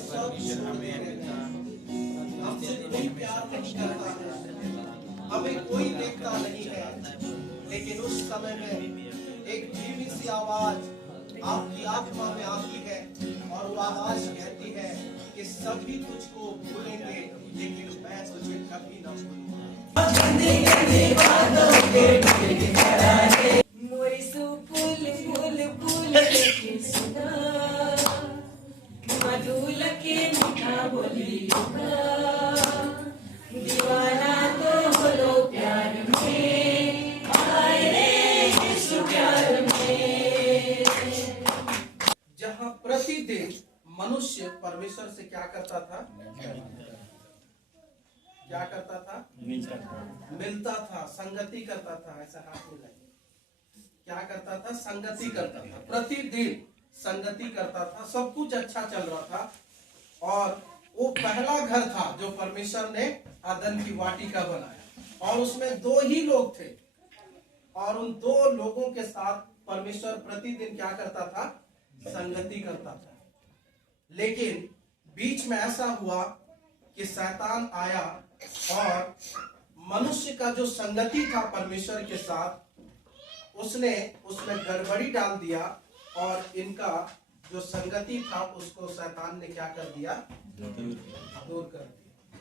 सब हमसे कोई प्यार नहीं करता है, हमें कोई देखता नहीं है। लेकिन उस समय में एक धीमी सी आवाज आपकी आत्मा में आती है और वो आवाज कहती है कि सभी तुझको भूलेंगे लेकिन मैं तुझे कभी न भूलूंगा। दीवाना तो होलो प्यार में, आए रे यीशु प्यार में। जहाँ प्रतिदिन मनुष्य परमेश्वर से क्या करता था? क्या करता था? मिलता था, संगति करता था। ऐसा हाथ मिलाइए। क्या करता था? संगति करता था। प्रतिदिन संगति करता था, सब कुछ अच्छा चल रहा था। और वो पहला घर था जो परमेश्वर ने अदन की वाटिका बनाया और उसमें 2 ही लोग थे और उन 2 लोगों के साथ परमेश्वर प्रतिदिन क्या करता था? संगति करता था। लेकिन बीच में ऐसा हुआ कि शैतान आया और मनुष्य का जो संगति था परमेश्वर के साथ, उसने उसमें गड़बड़ी डाल दिया और इनका जो संगति था उसको शैतान ने क्या कर दिया? दूर कर दिया।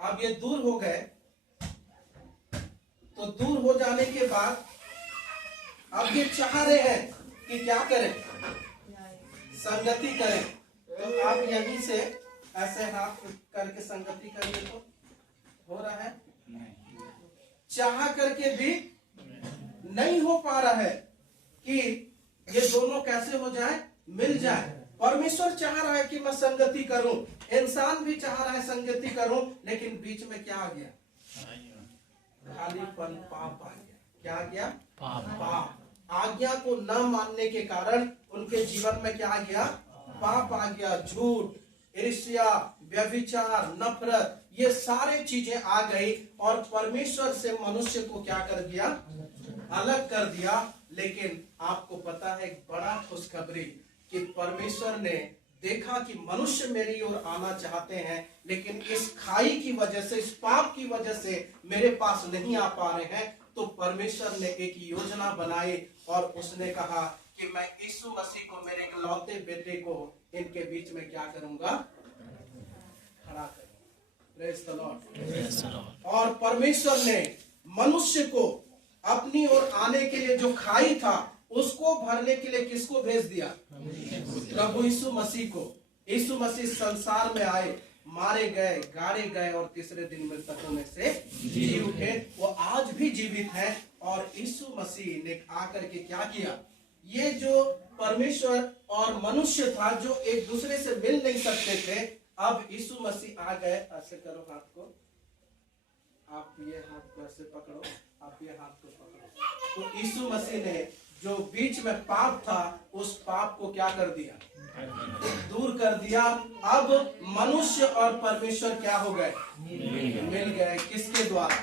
अब ये दूर हो गए, तो दूर हो जाने के बाद अब ये चाह रहे हैं कि क्या करें? संगति करें। तो आप यहीं से ऐसे हाथ करके संगति करिए तो हो रहा है? चाह करके भी नहीं हो पा रहा है कि ये दोनों कैसे हो जाए? मिल जाए। परमेश्वर चाह रहा है कि मैं संगति करूं, इंसान भी चाह रहा है संगति करूं, लेकिन बीच में क्या आ गया? खालीपन, पाप आ गया। क्या आ गया? पाप। आज्ञा को न मानने के कारण उनके जीवन में क्या आ गया? पाप आ गया। झूठ, ईर्ष्या, व्यभिचार, नफरत, ये सारे चीजें आ गई और परमेश्वर से मनुष्य को क्या कर दिया? अलग कर दिया। लेकिन आपको पता है एक बड़ा खुशखबरी कि परमेश्वर ने देखा कि मनुष्य मेरी ओर आना चाहते हैं, लेकिन इस खाई की वजह से, इस पाप की वजह से मेरे पास नहीं आ पा रहे हैं। तो परमेश्वर ने एक योजना बनाई और उसने कहा कि मैं यीशु मसीह को, मेरे इकलौते बेटे को इनके बीच में क्या करूंगा? खड़ा करूंगा। Praise the Lord. और परमेश्वर ने मनुष्य को अपनी ओर आने के लिए जो खाई था उसको भरने के लिए किसको भेज दिया? प्रभु यीशु मसीह को। यीशु मसीह संसार में आए, मारे गए, गाड़े गए और तीसरे दिन मृतकों में से जी उठे। वो आज भी जीवित है। और यीशु मसीह ने आकर के क्या किया? ये जो परमेश्वर और मनुष्य था जो एक दूसरे से मिल नहीं सकते थे, अब यीशु मसीह आ गए। ऐसे करो हाथ को, आप ये हाथ को ऐसे पकड़ो, आप ये हाथ को पकड़ो। तो यीशु मसीह ने जो बीच में पाप था उस पाप को क्या कर दिया? दूर कर दिया। अब मनुष्य और परमेश्वर क्या हो गए? मिल गए। किसके द्वारा?